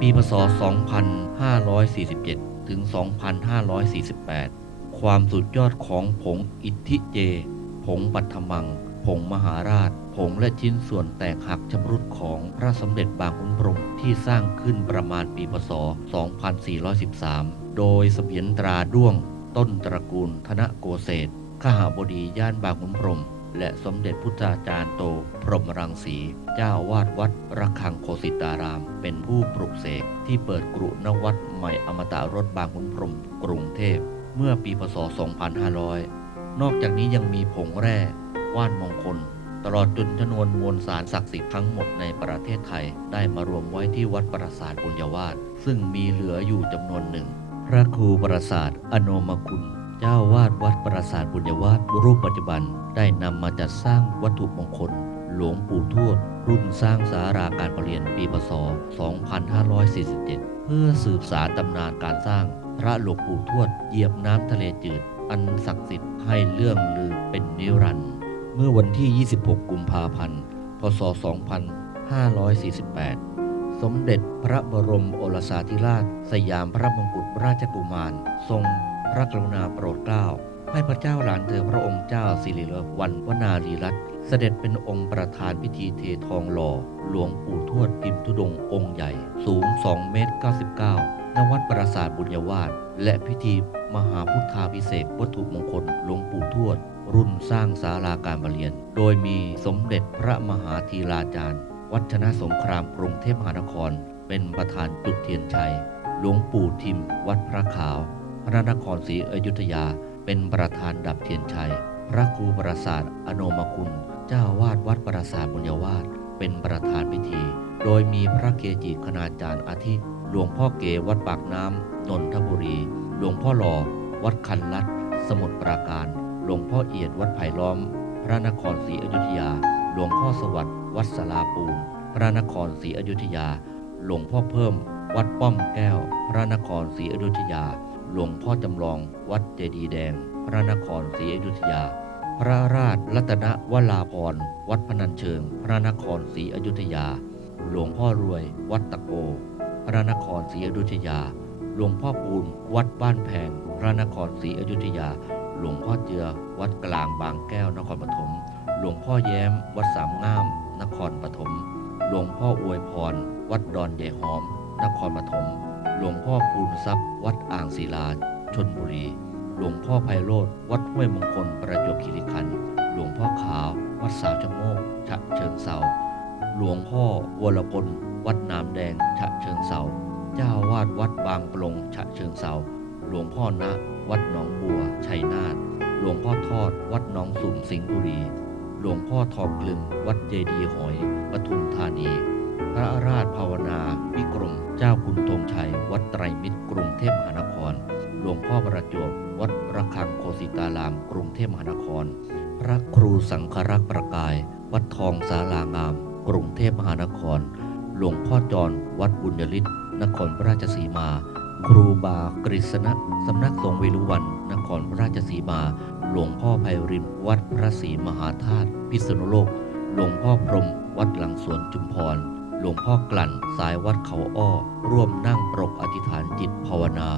ปีพศ 2547 ถึง 2548 ความสุดยอดของผงอิทธิเจ ผงปัทมัง ผงมหาราช ผงและชิ้นส่วนแตกหักชำรุดของพระสมเด็จบางขุนพรหมที่สร้างขึ้นประมาณปีพศ 2413 โดยเสมียนตราด้วง ต้นตระกูลธนโกเศษขหาบดีย่านบางขุนพรหม และสมเด็จพุทธาจารย์โต พรหมรังสี เจ้าวาดวัดระฆังโคสิตาราม เป็นผู้ปลุกเสกที่เปิดกรุณวัดใหม่อมตะรถบางขุนพรหมกรุงเทพ เมื่อปีพศ 2500 นอกจากนี้ยังมีผงแร่ ว่านมงคล ตลอดจนชนวนมวลสารศักดิ์สิทธิ์ทั้งหมดในประเทศไทย ได้มารวมไว้ที่วัดปราสาทบุญยวาสซึ่งมีเหลืออยู่จำนวนหนึ่ง พระครูปราสาทอโนมคุณ เจ้าวาดวัดปราสาทบุญยวาสรูปปัจจุบันได้นำมาจัดสร้างวัตถุมงคล หลวงปู่ทวด รุ่นสร้างสาราการประเรียนปีพศ 2547 เพื่อสืบสารตำนานการสร้างพระหลวงปู่ทวดเหยียบน้ำทะเลจืด อันศักดิ์สิทธิ์ให้เรื่องลือเป็นนิรันดร์เมื่อวันที่ 26 กุมภาพันธ์ พศ 2548 สมเด็จพระบรมโอรสาธิราช สยามพระมงกุฎราชกุมาร ทรง ระกรุณาโปรดเกล้าให้พระเจ้าหลานเธอพระองค์เจ้าสิริลวัณวนารีรัตน์เสด็จเป็นองค์ประธานพิธีเททองหล่อ หลวงปู่ทวดพิมพ์ธุดงองค์ใหญ่ สูง 2 เมตร 99ณวัดปราสาทบุญยวาสและพิธีมหาพุทธาพิเศษวัตถุมงคลหลวงปู่ทวด รุ่นสร้างศาลาการประเรียน โดยมีสมเด็จพระมหาธีราจารย์ วัฒนสงครามกรุงเทพมหานคร เป็นประธานจุดเทียนชัย หลวงปู่ทิม วัดพระขาว ระนครศรีอยุธยา เป็นประธานดับเทียนชัย พระครูปราสาทอโนมคุณ เจ้าวาดวัดปราสาทบุญยวาสเป็นประธานพิธี โดยมีพระเกจิคณาจารย์อาทิหลวงพ่อเกวัดปากน้ำนนทบุรี หลวงพ่อหล่อ วัดคันลัด สมุทรปราการ หลวงพ่อเอียดวัดไผ่ล้อม พระนครศรีอยุธยา หลวงพ่อสวัสดิ์วัดสลาปูนพระนครศรีอยุธยา หลวงพ่อเพิ่ม วัดป้อมแก้ว พระนครศรีอยุธยา หลวงพ่อจำลองวัดเจดีแดง พระนครศรีอยุธยา พระราชรัตนวราพรวัดพนัญเชิง พระนครศรีอยุธยา หลวงพ่อรวย วัดตะโก พระนครศรีอยุธยา หลวงพ่อปูนวัดบ้านแพง พระนครศรีอยุธยา หลวงพ่อเจือ วัดกลางบางแก้วนครปฐม หลวงพ่อแย้ม วัดสามงาม นครปฐม หลวงพ่ออวยพร วัดดอนใหญ่หอม นครปฐม หลวงพ่อภูนทรัพย์ วัดอ่างศิลา ชนบุรี หลวงพ่อไพโรธวัดห้วยมงคลประจวบคีรีขันธ์หลวงพ่อขาว วัดสาวชะโงกฉะเชิงเซาหลวงพ่อวรพลวัดน้ำแดงฉะเชิงเซาเจ้าวาดวัดบางปลงฉะเชิงเซาหลวงพ่อณวัดหนองบัว ชัยนาทหลวงพ่อทอด วัดหนองสุ่มสิงห์บุรี หลวงพ่อทองกลึง วัดเจดีหอยปทุมธานี ระราชภาวนาวิกรม เจ้าคุณธงชัย วัดไตรมิตร กรุงเทพมหานคร หลวงพ่อประจวบวัดระฆังโคสิตาราม กรุงเทพมหานคร พระครูสังฆรักษ์ประกาย วัดทองสารางาม กรุงเทพมหานคร หลวงพ่อจร วัดบุญยฤทธิ์นครราชสีมา ครูบากฤษณะสำนักสงฆ์เวลุวัน นครราชสีมา หลวงพ่อไพรินวัดพระศรีมหาธาตุพิษณุโลก หลวงพ่อพรมวัดหลังสวนจุมพร หลวงพ่อกลั่นสายวัดเขาอ้อ ร่วมนั่งปรกอธิษฐานจิตภาวนา